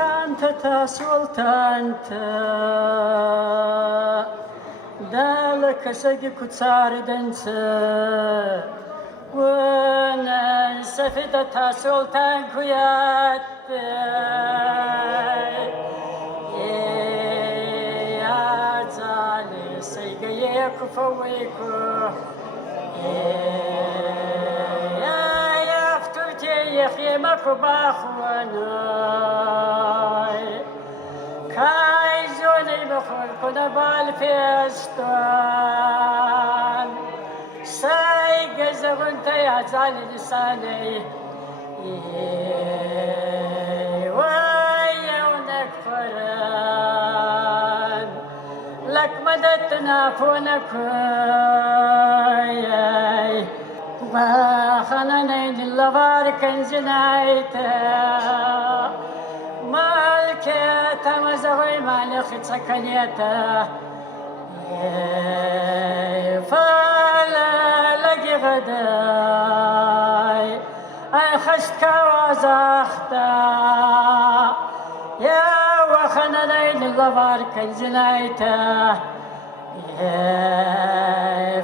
سلطانتا سلطانتا دالك سقي كتار دنسا وانا سفدتا سلطان كيات يا زالي سيقيك فويكو يا فتوتي يا خيمك باخواناي كاي زوني بخور كنا بالفستان سايق زغنت يا زالي لساني ويا ونكفران لك مدتنا فونك وخلني للبار كنزنايته مالكه مزغي مالك سكنيته فلا لقي غداي خشتك وزخته يا وخلني للبار كنزنايته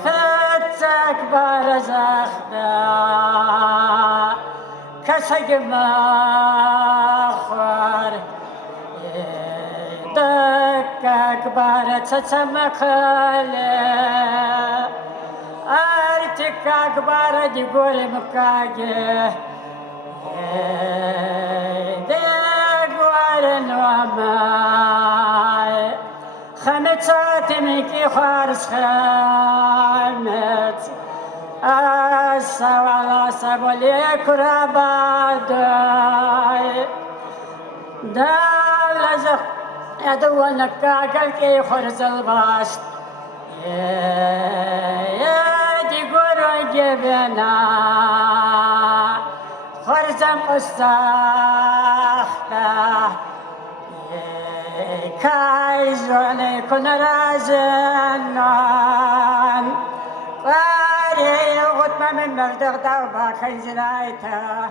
فتك برزخنا كسق مخور دكك بارت سمخله ارتك اكبر يقول مكاجه دقوار الوماي خمسات ميكي خارس خامت السوال سبولي كراباداي دالزخ يدونك كاكلكي خرز الباشت يا دي قرو جبنا خرزم استاخته كايزوني كن رازنان قاري غطمة من مردغ دوبا كنزلايته